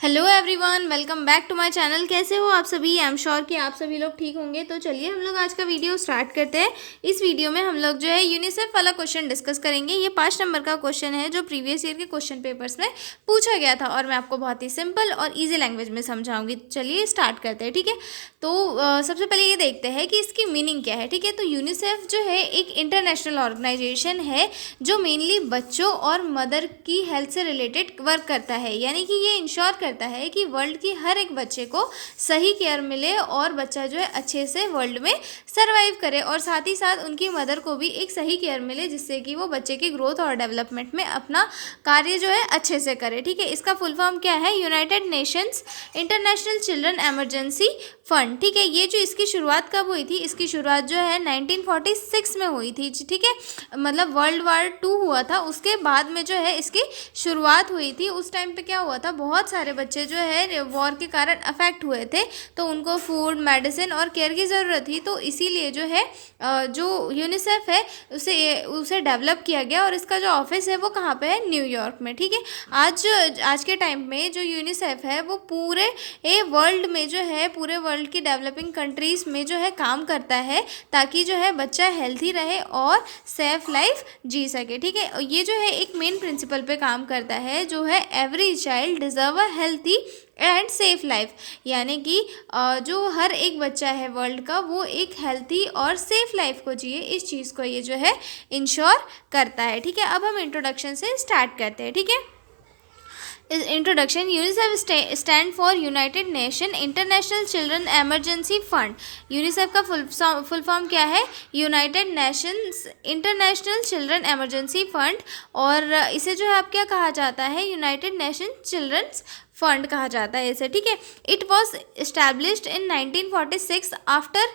Hello everyone, welcome back to my channel. कैसे हो आप सभी? आई एम श्योर कि आप सभी लोग ठीक होंगे। तो चलिए हम लोग आज का वीडियो स्टार्ट करते हैं। इस वीडियो में हम लोग जो है यूनिसेफ वाला क्वेश्चन डिस्कस करेंगे। ये 5 नंबर का क्वेश्चन है जो प्रीवियस ईयर के क्वेश्चन पेपर्स में पूछा गया था और मैं आपको बहुत ही सिंपल और ईजी लैंग्वेज में समझाऊंगी। चलिए स्टार्ट करते हैं, ठीक है। तो सबसे पहले ये देखते हैं कि इसकी मीनिंग क्या है, ठीक है। तो यूनिसेफ जो है एक इंटरनेशनल ऑर्गेनाइजेशन है जो मेनली बच्चों और मदर की हेल्थ से रिलेटेड वर्क करता है। यानी कि ये इंश्योर करता है कि वर्ल्ड की हर एक बच्चे को सही केयर मिले और बच्चा जो है अच्छे से वर्ल्ड में सरवाइव करे, और साथ ही साथ उनकी मदर को भी एक सही केयर मिले जिससे कि वो बच्चे की ग्रोथ और डेवलपमेंट में अपना कार्य जो है अच्छे से करे, ठीक है। इसका फुल फॉर्म क्या है? United Nations international children emergency fund, ठीक है। ये जो इसकी शुरुआत कब हुई थी? इसकी शुरुआत जो है 1946 में हुई थी, ठीक है। मतलब वर्ल्ड वार 2 हुआ था, उसके बाद में जो है इसकी शुरुआत हुई थी। उस टाइम पे क्या हुआ था, बहुत सारे बच्चे जो है वॉर के कारण अफेक्ट हुए थे, तो उनको फूड, मेडिसिन और केयर की ज़रूरत थी। तो इसीलिए जो है जो यूनिसेफ है उसे डेवलप किया गया, और इसका जो ऑफिस है वो कहाँ पे है? न्यूयॉर्क में, ठीक है। आज के टाइम में जो यूनिसेफ है वो पूरे वर्ल्ड में जो है, पूरे वर्ल्ड की डेवलपिंग कंट्रीज़ में जो है काम करता है, ताकि जो है बच्चा हेल्थी रहे और सेफ लाइफ जी सके, ठीक है। ये जो है एक मेन प्रिंसिपल पे काम करता है, जो है every child deserve a healthy and safe life. यानी कि जो हर एक बच्चा है वर्ल्ड का, वो एक हेल्थी और सेफ लाइफ को जिए, इस चीज़ को ये जो है इंश्योर करता है, ठीक है। अब हम इंट्रोडक्शन से स्टार्ट करते हैं, ठीक है। Introduction. UNICEF stand for United nation international children emergency fund. UNICEF का फुल फॉर्म क्या है? United Nations international children emergency fund, और इसे जो है आप क्या कहा जाता है? यूनाइटेड नेशन चिल्ड्रंस फंड कहा जाता है इसे, ठीक है। It was established in 1946 after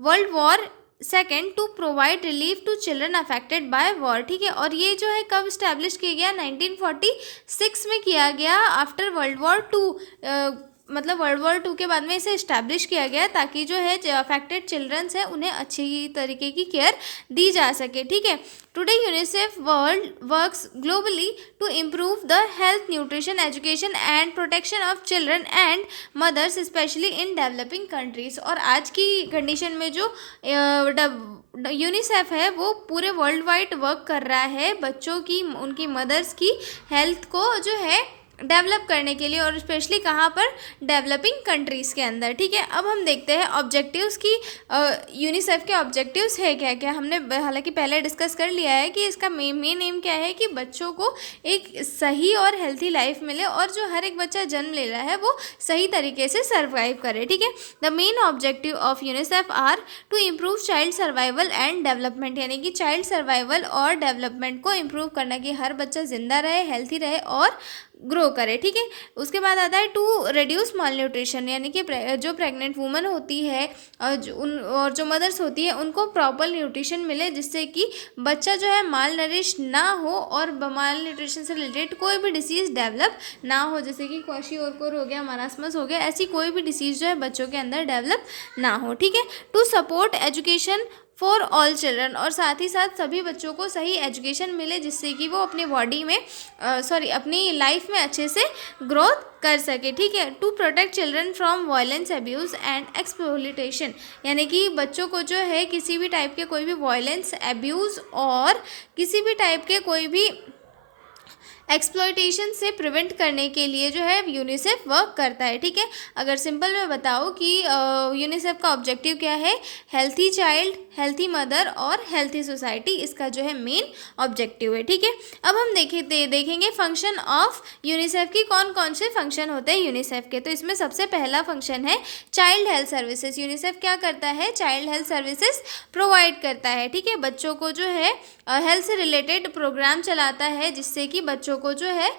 world war second to provide relief to children affected by war, ठीक है। और ये जो है कब स्टैब्लिश किया गया? 1946 में किया गया, आफ्टर वर्ल्ड वॉर 2। मतलब वर्ल्ड वॉर 2 के बाद में इसे इस्टेब्लिश किया गया, ताकि जो है अफेक्टेड चिल्ड्रंस है उन्हें अच्छी तरीके की केयर दी जा सके, ठीक है। Today UNICEF world works globally to improve the health, nutrition, education and protection of children and mothers specially in developing countries. और आज की कंडीशन में जो यूनिसेफ है वो पूरे वर्ल्ड वाइड वर्क कर रहा है बच्चों की, उनकी मदर्स की हेल्थ को जो है डेवलप करने के लिए, और स्पेशली कहाँ पर? डेवलपिंग कंट्रीज़ के अंदर, ठीक है। अब हम देखते हैं ऑब्जेक्टिव्स की। यूनिसेफ के ऑब्जेक्टिव्स है क्या क्या? हमने हालांकि पहले डिस्कस कर लिया है कि इसका मेन एम क्या है कि बच्चों को एक सही और हेल्थी लाइफ मिले, और जो हर एक बच्चा जन्म ले रहा है वो सही तरीके से सर्वाइव करे, ठीक है। The main objective of UNICEF are to improve child survival and development. यानी कि चाइल्ड सर्वाइवल और डेवलपमेंट को इम्प्रूव करना, कि हर बच्चा जिंदा रहे, हेल्थी रहे और ग्रो करे, ठीक है। उसके बाद आता है टू रिड्यूस माल न्यूट्रिशन। यानी कि जो प्रेग्नेंट वुमन होती है और जो मदर्स होती है उनको प्रॉपर न्यूट्रिशन मिले, जिससे कि बच्चा जो है माल नरिश ना हो और माल न्यूट्रिशन से रिलेटेड कोई भी डिसीज़ डेवलप ना हो, जैसे कि क्वाशियोरकोर हो गया, मारास्मस हो गया, ऐसी कोई भी डिसीज़ जो है बच्चों के अंदर डेवलप ना हो, ठीक है। To support education for all children, और साथ ही साथ सभी बच्चों को सही एजुकेशन मिले, जिससे कि वो अपनी बॉडी में अपनी लाइफ में अच्छे से ग्रोथ कर सके, ठीक है। To protect children from violence, abuse and exploitation. यानी कि बच्चों को जो है किसी भी टाइप के कोई भी वायलेंस, एब्यूज़ और किसी भी टाइप के कोई भी एक्सप्लॉयटेशन से प्रिवेंट करने के लिए जो है यूनिसेफ वर्क करता है, ठीक है। अगर सिंपल में बताऊँ कि यूनिसेफ का ऑब्जेक्टिव क्या है? हेल्थी चाइल्ड, हेल्थी मदर और हेल्थी सोसाइटी, इसका जो है मेन ऑब्जेक्टिव है, ठीक है। अब हम देखेंगे फंक्शन ऑफ यूनिसेफ की, कौन कौन से फंक्शन होते हैं यूनिसेफ के। तो इसमें सबसे पहला फंक्शन है चाइल्ड हेल्थ सर्विसेज। यूनिसेफ क्या करता है? चाइल्ड हेल्थ सर्विसेज प्रोवाइड करता है, ठीक है। बच्चों को जो है हेल्थ से रिलेटेड प्रोग्राम चलाता है, जिससे कि बच्चों को जो है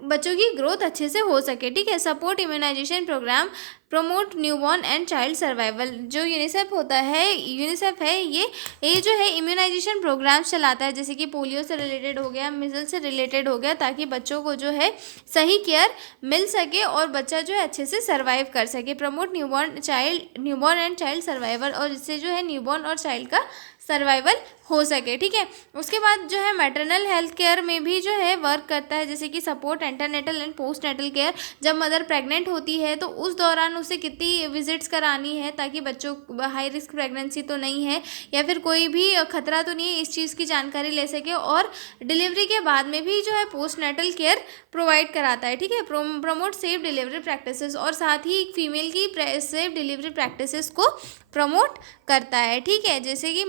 बच्चों की ग्रोथ अच्छे से हो सके, ठीक है। Support immunisation programme, promote newborn and child survival. जो यूनिसेफ है ये जो है इम्यूनाइजेशन प्रोग्राम्स चलाता है, जैसे कि पोलियो से रिलेटेड हो गया, मिजल से रिलेटेड हो गया, ताकि बच्चों को जो है सही केयर मिल सके और बच्चा जो है अच्छे से सर्वाइव कर सके। Promote newborn and child survival, और इससे जो है न्यूबॉर्न और चाइल्ड का सर्वाइवल हो सके, ठीक है। उसके बाद जो है मैटरनल हेल्थ केयर में भी जो है वर्क करता है, जैसे कि support antenatal and postnatal care. जब मदर प्रेग्नेंट होती है तो उस दौरान उसे कितनी विजिट्स करानी है, ताकि बच्चों हाई रिस्क प्रेगनेंसी तो नहीं है या फिर कोई भी खतरा तो नहीं है, इस चीज़ की जानकारी ले सके। और डिलीवरी के बाद में भी जो है पोस्ट नेटल केयर प्रोवाइड कराता है, ठीक है। प्रमोट सेफ डिलीवरी प्रैक्टिसेस, और साथ ही एक फीमेल की सेफ डिलीवरी प्रैक्टिसेस को प्रमोट करता है, ठीक है। जैसे कि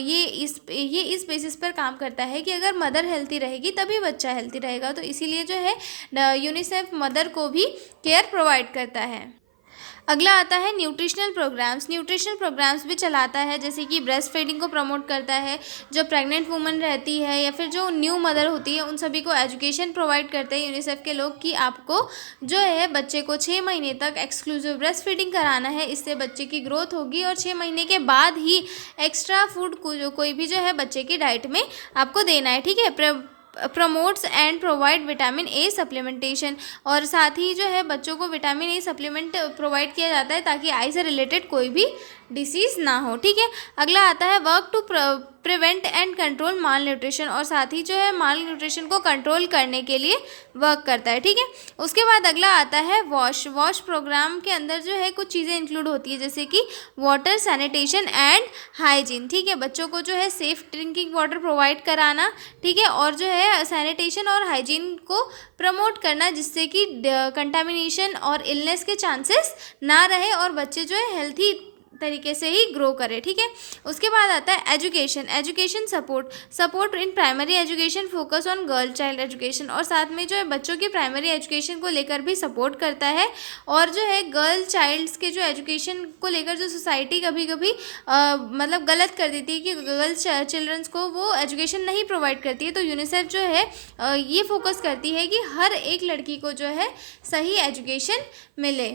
ये इस बेसिस पर काम करता है कि अगर मदर हेल्थी रहेगी तभी बच्चा हेल्थी रहेगा, तो इसीलिए जो है यूनिसेफ मदर को भी केयर प्रोवाइड करता है। अगला आता है न्यूट्रिशनल प्रोग्राम्स भी चलाता है, जैसे कि ब्रेस्ट फीडिंग को प्रमोट करता है। जो प्रेग्नेंट वुमन रहती है या फिर जो न्यू मदर होती है, उन सभी को एजुकेशन प्रोवाइड करते हैं यूनिसेफ के लोग, कि आपको जो है बच्चे को 6 महीने तक एक्सक्लूसिव ब्रेस्ट फीडिंग कराना है। इससे बच्चे की ग्रोथ होगी, और 6 महीने के बाद ही एक्स्ट्रा फूड को जो कोई भी जो है बच्चे की डाइट में आपको देना है, ठीक है। Promotes and provide vitamin A supplementation, और साथ ही जो है बच्चों को विटामिन ए सप्लीमेंट प्रोवाइड किया जाता है, ताकि आई से रिलेटेड कोई भी डिसीज़ ना हो, ठीक है। अगला आता है work to prevent and control malnutrition, और साथ ही जो है माल न्यूट्रिशन को कंट्रोल करने के लिए वर्क करता है, ठीक है। उसके बाद अगला आता है वॉश प्रोग्राम के अंदर जो है कुछ चीज़ें इंक्लूड होती है, जैसे कि वाटर सैनिटेशन एंड हाइजीन, ठीक है। बच्चों को जो है सेफ ड्रिंकिंग वाटर प्रोवाइड कराना, ठीक है, और जो है सैनिटेशन और हाइजीन को प्रमोट करना, जिससे कि कंटामिनेशन और इलनेस के चांसेस ना रहे और बच्चे जो है हेल्थी तरीके से ही ग्रो करे, ठीक है। उसके बाद आता है education support in primary education, focus on girl child education, और साथ में जो है बच्चों की प्राइमरी एजुकेशन को लेकर भी सपोर्ट करता है। और जो है गर्ल चाइल्ड्स के जो एजुकेशन को लेकर जो सोसाइटी कभी कभी मतलब गलत कर देती है कि गर्ल्स चिल्ड्रंस को वो एजुकेशन नहीं प्रोवाइड करती है, तो यूनिसेफ जो है ये फोकस करती है कि हर एक लड़की को जो है सही एजुकेशन मिले।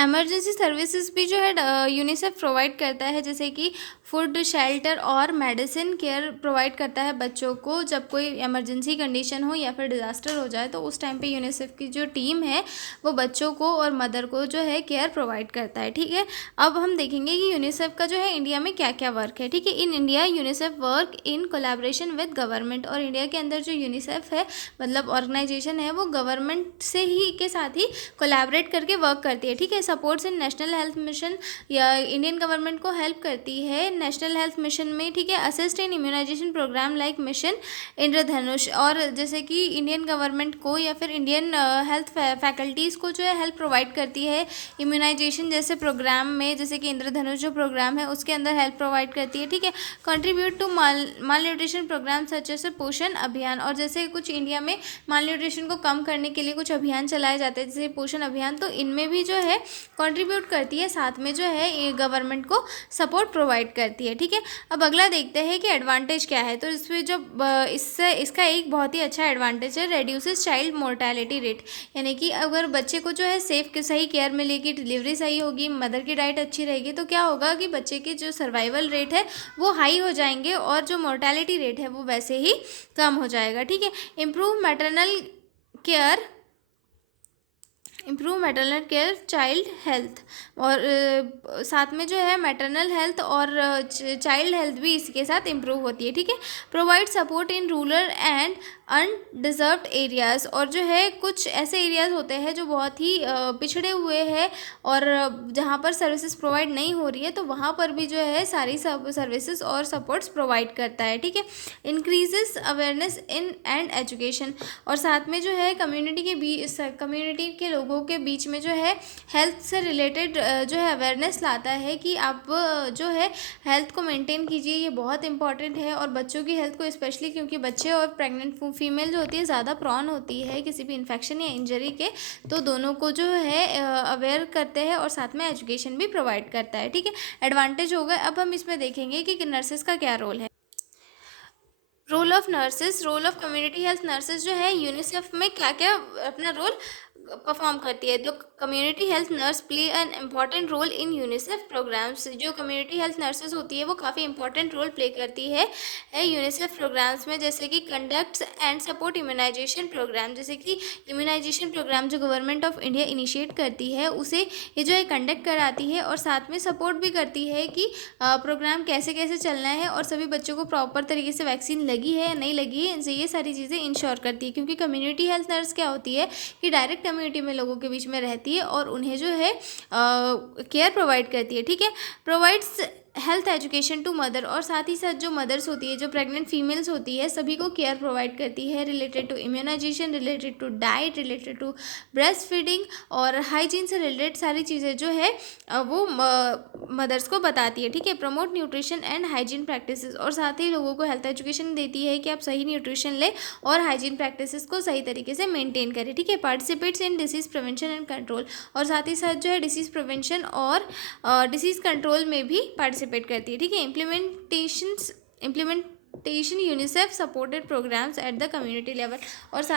एमरजेंसी सर्विसेज भी जो है यूनिसेफ प्रोवाइड करता है, जैसे कि फूड, शेल्टर और मेडिसिन केयर प्रोवाइड करता है बच्चों को। जब कोई इमरजेंसी कंडीशन हो या फिर डिज़ास्टर हो जाए, तो उस टाइम पे यूनिसेफ की जो टीम है वो बच्चों को और मदर को जो है केयर प्रोवाइड करता है, ठीक है। अब हम देखेंगे कि यूनिसेफ का जो है इंडिया में क्या क्या वर्क है, ठीक है। In India UNICEF work in collaboration with government, और इंडिया के अंदर जो यूनिसेफ है मतलब ऑर्गेनाइजेशन है, वो गवर्नमेंट से ही के साथ ही कोलैबोरेट करके वर्क करती है, ठीक है। Supports in national health mission, या इंडियन गवर्नमेंट को हेल्प करती है नेशनल हेल्थ मिशन में, ठीक है। Assist in immunisation programme like mission Indradhanush, और जैसे कि इंडियन गवर्नमेंट को या फिर इंडियन हेल्थ फैकल्टीज़ को जो है हेल्प प्रोवाइड करती है इम्यूनाइजेशन जैसे प्रोग्राम में, जैसे कि इंद्रधनुष जो प्रोग्राम है उसके अंदर हेल्प प्रोवाइड करती है, ठीक है। Contribute to malnutrition programme such जैसे पोषण अभियान, और जैसे कुछ इंडिया में माल न्यूट्रिशन को कम करने के लिए कुछ अभियान चलाए जाते हैं, जैसे पोषण अभियान, तो इनमें भी जो है कंट्रीब्यूट करती है, साथ में जो है ये गवर्नमेंट को सपोर्ट प्रोवाइड करती है, ठीक है। अब अगला देखते हैं कि एडवांटेज क्या है। तो इसमें जो इसका एक बहुत ही अच्छा एडवांटेज है, रेड्यूसेस चाइल्ड मोर्टेलिटी रेट, यानी कि अगर बच्चे को जो है सही केयर मिलेगी, डिलीवरी सही होगी, मदर की डाइट अच्छी रहेगी, तो क्या होगा कि बच्चे के जो सर्वाइवल रेट है वो हाई हो जाएंगे, और जो मोर्टेलिटी रेट है वो वैसे ही कम हो जाएगा, ठीक है। Improve maternal care child health, और साथ में जो है मैटरनल हेल्थ और चाइल्ड हेल्थ भी इसके साथ इम्प्रूव होती है, ठीक है। Provide support in rural and underserved areas, और जो है कुछ ऐसे एरियाज़ होते हैं जो बहुत ही पिछड़े हुए हैं और जहाँ पर सर्विसेज प्रोवाइड नहीं हो रही है, तो वहाँ पर भी जो है सारी सर्विसेज और सपोर्ट्स प्रोवाइड करता है, ठीक है। Increases awareness in and education, और साथ में जो है कम्युनिटी के लोगों के बीच में जो है हेल्थ से रिलेटेड जो है अवेयरनेस लाता है कि आप जो है हेल्थ को मेंटेन कीजिए, ये बहुत इंपॉर्टेंट है। और बच्चों की हेल्थ को स्पेशली, क्योंकि बच्चे और प्रेग्नेंट फीमेल जो होती है ज़्यादा प्रॉन होती है किसी भी इन्फेक्शन या इंजरी के, तो दोनों को जो है अवेयर करते हैं और साथ में एजुकेशन भी प्रोवाइड करता है, ठीक है। एडवांटेज हो गए। अब हम इसमें देखेंगे कि नर्सेज का क्या रोल है। Role of nurses, role of community health nurses जो है यूनिसेफ में क्या क्या अपना रोल परफॉर्म करती है। तो community health nurse play an important role in UNICEF programmes. जो कम्युनिटी हेल्थ नर्सेज होती है वो काफ़ी इंपॉर्टेंट रोल प्ले करती है यूनिसेफ प्रोग्राम्स में, जैसे कि conducts and support immunisation programme. जैसे कि इम्यूनाइजेशन प्रोग्राम जो गवर्नमेंट ऑफ इंडिया इनिशिएट करती है उसे ये जो है कंडक्ट कराती है और साथ में सपोर्ट भी करती है कि प्रोग्राम कैसे कैसे चलना है और सभी बच्चों को प्रॉपर तरीके से वैक्सीन लगी है या नहीं लगी है, इनसे ये सारी चीज़ें इंश्योर करती है। क्योंकि कम्युनिटी हेल्थ नर्स क्या होती है कि डायरेक्ट कम्युनिटी में लोगों के बीच में रहती है और उन्हें जो है केयर प्रोवाइड करती है। ठीक है, provides health education to mother, और साथ ही साथ जो मदर्स होती है, जो प्रेग्नेंट फीमेल्स होती है, सभी को केयर प्रोवाइड करती है related to immunisation, related to diet, related to breast feeding और हाइजीन से रिलेटेड सारी चीज़ें जो है वो मदर्स को बताती है। ठीक है, promote nutrition and hygiene practices, और साथ ही लोगों को हेल्थ एजुकेशन देती है कि आप सही न्यूट्रिशन लें और हाइजीन प्रैक्टिसेस को सही तरीके से मेंटेन करें। ठीक है, participates in disease prevention and control, और साथ ही साथ जो है डिसीज़ प्रिवेंशन और डिसीज़ कंट्रोल में भी पार्टिसिपेट करती है। ठीक है, implementation UNICEF supported programmes at the community level, और साथ